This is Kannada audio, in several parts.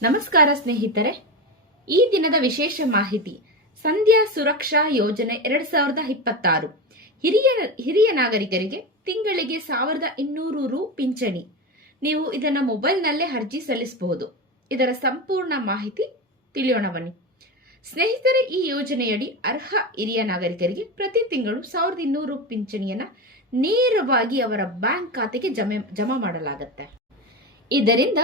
ನಮಸ್ಕಾರ ಸ್ನೇಹಿತರೆ, ಈ ದಿನದ ವಿಶೇಷ ಮಾಹಿತಿ ಸಂಧ್ಯಾ ಸುರಕ್ಷಾ ಯೋಜನೆ 2026 ಹಿರಿಯ ನಾಗರಿಕರಿಗೆ ತಿಂಗಳಿಗೆ 1200 ರು ಪಿಂಚಣಿ. ನೀವು ಇದನ್ನ ಮೊಬೈಲ್ನಲ್ಲೇ ಅರ್ಜಿ ಸಲ್ಲಿಸಬಹುದು. ಇದರ ಸಂಪೂರ್ಣ ಮಾಹಿತಿ ತಿಳಿಯೋಣ ಬನ್ನಿ. ಸ್ನೇಹಿತರೆ, ಈ ಯೋಜನೆಯಡಿ ಅರ್ಹ ಹಿರಿಯ ನಾಗರಿಕರಿಗೆ ಪ್ರತಿ ತಿಂಗಳು 1200 ರು ಪಿಂಚಣಿಯನ್ನ ನೇರವಾಗಿ ಅವರ ಬ್ಯಾಂಕ್ ಖಾತೆಗೆ ಜಮಾ ಮಾಡಲಾಗುತ್ತೆ. ಇದರಿಂದ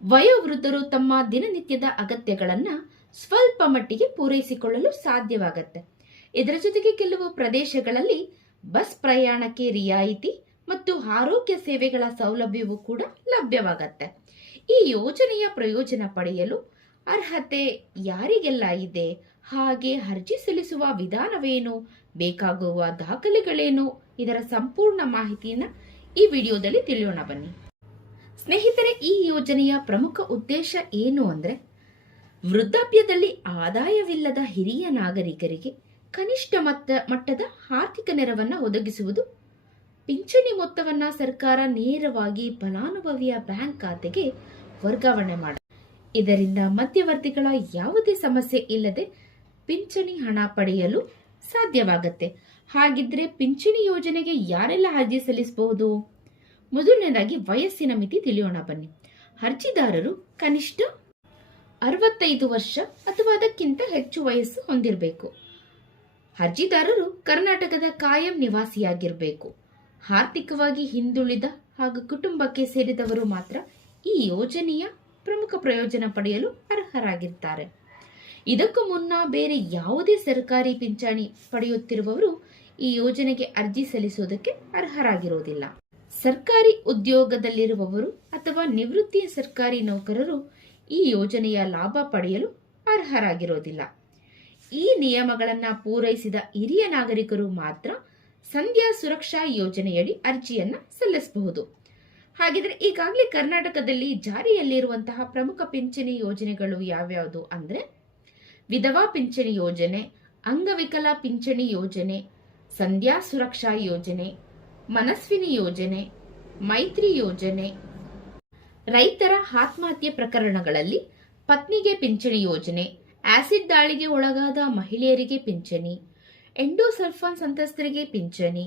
ವಯೋವೃದ್ಧರು ತಮ್ಮ ದಿನನಿತ್ಯದ ಅಗತ್ಯಗಳನ್ನ ಸ್ವಲ್ಪ ಮಟ್ಟಿಗೆ ಪೂರೈಸಿಕೊಳ್ಳಲು ಸಾಧ್ಯವಾಗುತ್ತೆ. ಇದರ ಜೊತೆಗೆ ಕೆಲವು ಪ್ರದೇಶಗಳಲ್ಲಿ ಬಸ್ ಪ್ರಯಾಣಕ್ಕೆ ರಿಯಾಯಿತಿ ಮತ್ತು ಆರೋಗ್ಯ ಸೇವೆಗಳ ಸೌಲಭ್ಯವೂ ಕೂಡ ಲಭ್ಯವಾಗತ್ತೆ. ಈ ಯೋಜನೆಯ ಪ್ರಯೋಜನ ಪಡೆಯಲು ಅರ್ಹತೆ ಯಾರಿಗೆಲ್ಲ ಇದೆ, ಹಾಗೆ ಅರ್ಜಿ ಸಲ್ಲಿಸುವ ವಿಧಾನವೇನು, ಬೇಕಾಗುವ ದಾಖಲೆಗಳೇನು, ಇದರ ಸಂಪೂರ್ಣ ಮಾಹಿತಿಯನ್ನ ಈ ವಿಡಿಯೋದಲ್ಲಿ ತಿಳಿಯೋಣ ಬನ್ನಿ. ಸ್ನೇಹಿತರೆ, ಈ ಯೋಜನೆಯ ಪ್ರಮುಖ ಉದ್ದೇಶ ಏನು ಅಂದ್ರೆ, ವೃದ್ಧಾಪ್ಯದಲ್ಲಿ ಆದಾಯವಿಲ್ಲದ ಹಿರಿಯ ನಾಗರಿಕರಿಗೆ ಕನಿಷ್ಠ ಮಟ್ಟದ ಆರ್ಥಿಕ ನೆರವನ್ನ ಒದಗಿಸುವುದು. ಪಿಂಚಣಿ ಮೊತ್ತವನ್ನ ಸರ್ಕಾರ ನೇರವಾಗಿ ಫಲಾನುಭವಿಯ ಬ್ಯಾಂಕ್ ಖಾತೆಗೆ ವರ್ಗಾವಣೆ ಮಾಡ. ಇದರಿಂದ ಮಧ್ಯವರ್ತಿಗಳ ಯಾವುದೇ ಸಮಸ್ಯೆ ಇಲ್ಲದೆ ಪಿಂಚಣಿ ಹಣ ಪಡೆಯಲು ಸಾಧ್ಯವಾಗುತ್ತೆ. ಹಾಗಿದ್ರೆ ಪಿಂಚಣಿ ಯೋಜನೆಗೆ ಯಾರೆಲ್ಲ ಅರ್ಜಿ ಸಲ್ಲಿಸಬಹುದು? ಮೊದಲನೇದಾಗಿ ವಯಸ್ಸಿನ ಮಿತಿ ತಿಳಿಯೋಣ ಬನ್ನಿ. ಅರ್ಜಿದಾರರು ಕನಿಷ್ಠ 65 ವರ್ಷ ಅಥವಾ ಅದಕ್ಕಿಂತ ಹೆಚ್ಚು ವಯಸ್ಸು ಹೊಂದಿರಬೇಕು. ಅರ್ಜಿದಾರರು ಕರ್ನಾಟಕದ ಕಾಯಂ ನಿವಾಸಿಯಾಗಿರಬೇಕು. ಆರ್ಥಿಕವಾಗಿ ಹಿಂದುಳಿದ ಹಾಗೂ ಕುಟುಂಬಕ್ಕೆ ಸೇರಿದವರು ಮಾತ್ರ ಈ ಯೋಜನೆಯ ಪ್ರಮುಖ ಪ್ರಯೋಜನ ಪಡೆಯಲು ಅರ್ಹರಾಗಿರ್ತಾರೆ. ಇದಕ್ಕೂ ಮುನ್ನ ಬೇರೆ ಯಾವುದೇ ಸರ್ಕಾರಿ ಪಿಂಚಣಿ ಪಡೆಯುತ್ತಿರುವವರು ಈ ಯೋಜನೆಗೆ ಅರ್ಜಿ ಸಲ್ಲಿಸುವುದಕ್ಕೆ ಅರ್ಹರಾಗಿರುವುದಿಲ್ಲ. ಸರ್ಕಾರಿ ಉದ್ಯೋಗದಲ್ಲಿರುವವರು ಅಥವಾ ನಿವೃತ್ತಿಯ ಸರ್ಕಾರಿ ನೌಕರರು ಈ ಯೋಜನೆಯ ಲಾಭ ಪಡೆಯಲು ಅರ್ಹರಾಗಿರೋದಿಲ್ಲ. ಈ ನಿಯಮಗಳನ್ನ ಪೂರೈಸಿದ ಹಿರಿಯ ನಾಗರಿಕರು ಮಾತ್ರ ಸಂಧ್ಯಾ ಸುರಕ್ಷಾ ಯೋಜನೆಯಡಿ ಅರ್ಜಿಯನ್ನ ಸಲ್ಲಿಸಬಹುದು. ಹಾಗಿದ್ರೆ ಈಗಾಗಲೇ ಕರ್ನಾಟಕದಲ್ಲಿ ಜಾರಿಯಲ್ಲಿರುವಂತಹ ಪ್ರಮುಖ ಪಿಂಚಣಿ ಯೋಜನೆಗಳು ಯಾವ್ಯಾವುದು ಅಂದ್ರೆ, ವಿಧವಾ ಪಿಂಚಣಿ ಯೋಜನೆ, ಅಂಗವಿಕಲ ಪಿಂಚಣಿ ಯೋಜನೆ, ಸಂಧ್ಯಾ ಸುರಕ್ಷಾ ಯೋಜನೆ, ಮನಸ್ವಿನಿ ಯೋಜನೆ, ಮೈತ್ರಿ ಯೋಜನೆ, ರೈತರ ಆತ್ಮಹತ್ಯೆ ಪ್ರಕರಣಗಳಲ್ಲಿ ಪತ್ನಿಗೆ ಪಿಂಚಣಿ ಯೋಜನೆ, ಆಸಿಡ್ ದಾಳಿಗೆ ಒಳಗಾದ ಮಹಿಳೆಯರಿಗೆ ಪಿಂಚಣಿ, ಎಂಡೋಸಲ್ಫಾನ್ ಸಂತ್ರಸ್ತರಿಗೆ ಪಿಂಚಣಿ,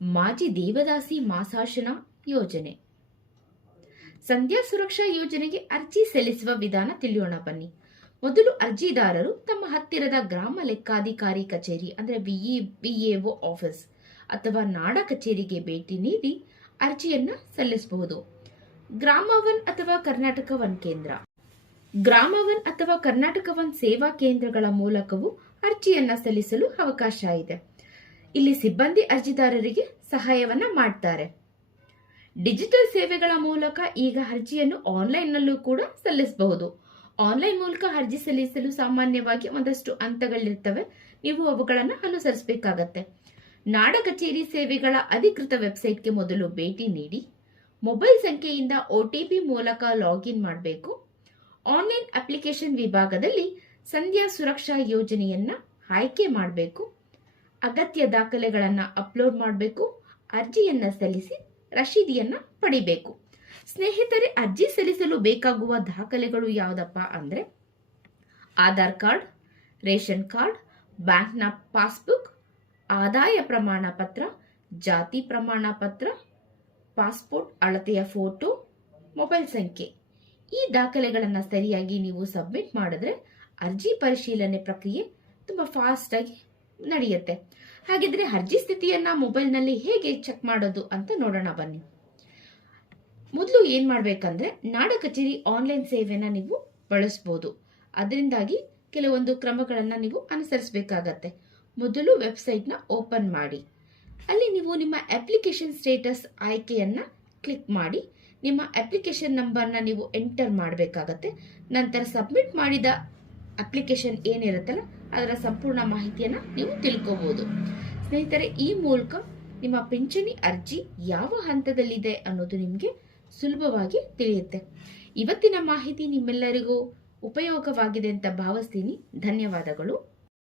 ಮಾಜಿ ದೇವದಾಸಿ ಮಾಸಾಶನ ಯೋಜನೆ. ಸಂಧ್ಯಾ ಸುರಕ್ಷಾ ಯೋಜನೆಗೆ ಅರ್ಜಿ ಸಲ್ಲಿಸುವ ವಿಧಾನ ತಿಳಿಯೋಣ ಬನ್ನಿ. ಮೊದಲು ಅರ್ಜಿದಾರರು ತಮ್ಮ ಹತ್ತಿರದ ಗ್ರಾಮ ಲೆಕ್ಕಾಧಿಕಾರಿ ಕಚೇರಿ ಅಂದ್ರೆ BEO ಆಫೀಸ್ ಅಥವಾ ನಾಡ ಕಚೇರಿಗೆ ಭೇಟಿ ನೀಡಿ ಅರ್ಜಿಯನ್ನ ಸಲ್ಲಿಸಬಹುದು. ಗ್ರಾಮ ಒನ್ ಅಥವಾ ಕರ್ನಾಟಕ ಒನ್ ಕೇಂದ್ರ, ಗ್ರಾಮ ಒನ್ ಅಥವಾ ಕರ್ನಾಟಕ ಒನ್ ಸೇವಾ ಕೇಂದ್ರಗಳ ಮೂಲಕವೂ ಅರ್ಜಿಯನ್ನ ಸಲ್ಲಿಸಲು ಅವಕಾಶ ಇದೆ. ಇಲ್ಲಿ ಸಿಬ್ಬಂದಿ ಅರ್ಜಿದಾರರಿಗೆ ಸಹಾಯವನ್ನ ಮಾಡ್ತಾರೆ. ಡಿಜಿಟಲ್ ಸೇವೆಗಳ ಮೂಲಕ ಈಗ ಅರ್ಜಿಯನ್ನು ಆನ್ಲೈನ್ನಲ್ಲೂ ಕೂಡ ಸಲ್ಲಿಸಬಹುದು. ಆನ್ಲೈನ್ ಮೂಲಕ ಅರ್ಜಿ ಸಲ್ಲಿಸಲು ಸಾಮಾನ್ಯವಾಗಿ ಒಂದಷ್ಟು ಹಂತಗಳಿರ್ತವೆ. ನೀವು ಅವುಗಳನ್ನು ಅನುಸರಿಸಬೇಕಾಗತ್ತೆ. ನಾಡ ಕಚೇರಿ ಸೇವೆಗಳ ಅಧಿಕೃತ ವೆಬ್ಸೈಟ್ಗೆ ಮೊದಲು ಭೇಟಿ ನೀಡಿ ಮೊಬೈಲ್ ಸಂಖ್ಯೆಯಿಂದ OTP ಮೂಲಕ ಲಾಗಿನ್ ಮಾಡಬೇಕು. ಆನ್ಲೈನ್ ಅಪ್ಲಿಕೇಶನ್ ವಿಭಾಗದಲ್ಲಿ ಸಂಧ್ಯಾ ಸುರಕ್ಷಾ ಯೋಜನೆಯನ್ನ ಆಯ್ಕೆ ಮಾಡಬೇಕು. ಅಗತ್ಯ ದಾಖಲೆಗಳನ್ನ ಅಪ್ಲೋಡ್ ಮಾಡಬೇಕು. ಅರ್ಜಿಯನ್ನ ಸಲ್ಲಿಸಿ ರಶೀದಿಯನ್ನ ಪಡಿಬೇಕು. ಸ್ನೇಹಿತರೆ, ಅರ್ಜಿ ಸಲ್ಲಿಸಲು ಬೇಕಾಗುವ ದಾಖಲೆಗಳು ಯಾವುದಪ್ಪ ಅಂದ್ರೆ, ಆಧಾರ್ ಕಾರ್ಡ್, ರೇಷನ್ ಕಾರ್ಡ್, ಬ್ಯಾಂಕ್ನ ಪಾಸ್ಬುಕ್, ಆದಾಯ ಪ್ರಮಾಣ ಪತ್ರ, ಜಾತಿ ಪ್ರಮಾಣ ಪತ್ರ, ಪಾಸ್ಪೋರ್ಟ್ ಅಳತೆಯ ಫೋಟೋ, ಮೊಬೈಲ್ ಸಂಖ್ಯೆ. ಈ ದಾಖಲೆಗಳನ್ನು ಸರಿಯಾಗಿ ನೀವು ಸಬ್ಮಿಟ್ ಮಾಡಿದ್ರೆ ಅರ್ಜಿ ಪರಿಶೀಲನೆ ಪ್ರಕ್ರಿಯೆ ತುಂಬಾ ಫಾಸ್ಟ್ ಆಗಿ ನಡೆಯುತ್ತೆ. ಹಾಗಿದ್ರೆ ಅರ್ಜಿ ಸ್ಥಿತಿಯನ್ನ ಮೊಬೈಲ್ನಲ್ಲಿ ಹೇಗೆ ಚೆಕ್ ಮಾಡೋದು ಅಂತ ನೋಡೋಣ ಬನ್ನಿ. ಮೊದಲು ಏನ್ ಮಾಡ್ಬೇಕಂದ್ರೆ, ನಾಡ ಕಚೇರಿ ಆನ್ಲೈನ್ ಸೇವೆನ ನೀವು ಬಳಸಬಹುದು. ಅದರಿಂದಾಗಿ ಕೆಲವೊಂದು ಕ್ರಮಗಳನ್ನ ನೀವು ಅನುಸರಿಸಬೇಕಾಗತ್ತೆ. ಮೊದಲು ವೆಬ್ಸೈಟ್ನ ಓಪನ್ ಮಾಡಿ, ಅಲ್ಲಿ ನೀವು ನಿಮ್ಮ ಅಪ್ಲಿಕೇಶನ್ ಸ್ಟೇಟಸ್ ಆಯ್ಕೆಯನ್ನ ಕ್ಲಿಕ್ ಮಾಡಿ ನಿಮ್ಮ ಅಪ್ಲಿಕೇಶನ್ ನಂಬರ್ನ ನೀವು ಎಂಟರ್ ಮಾಡಬೇಕಾಗತ್ತೆ. ನಂತರ ಸಬ್ಮಿಟ್ ಮಾಡಿದ ಅಪ್ಲಿಕೇಶನ್ ಏನಿರುತ್ತಲ್ಲ ಅದರ ಸಂಪೂರ್ಣ ಮಾಹಿತಿಯನ್ನ ನೀವು ತಿಳ್ಕೋಬಹುದು. ಸ್ನೇಹಿತರೆ, ಈ ಮೂಲಕ ನಿಮ್ಮ ಪಿಂಚಣಿ ಅರ್ಜಿ ಯಾವ ಹಂತದಲ್ಲಿದೆ ಅನ್ನೋದು ನಿಮಗೆ ಸುಲಭವಾಗಿ ತಿಳಿಯುತ್ತೆ. ಇವತ್ತಿನ ಮಾಹಿತಿ ನಿಮ್ಮೆಲ್ಲರಿಗೂ ಉಪಯೋಗವಾಗಿದೆ ಅಂತ ಭಾವಿಸ್ತೀನಿ. ಧನ್ಯವಾದಗಳು.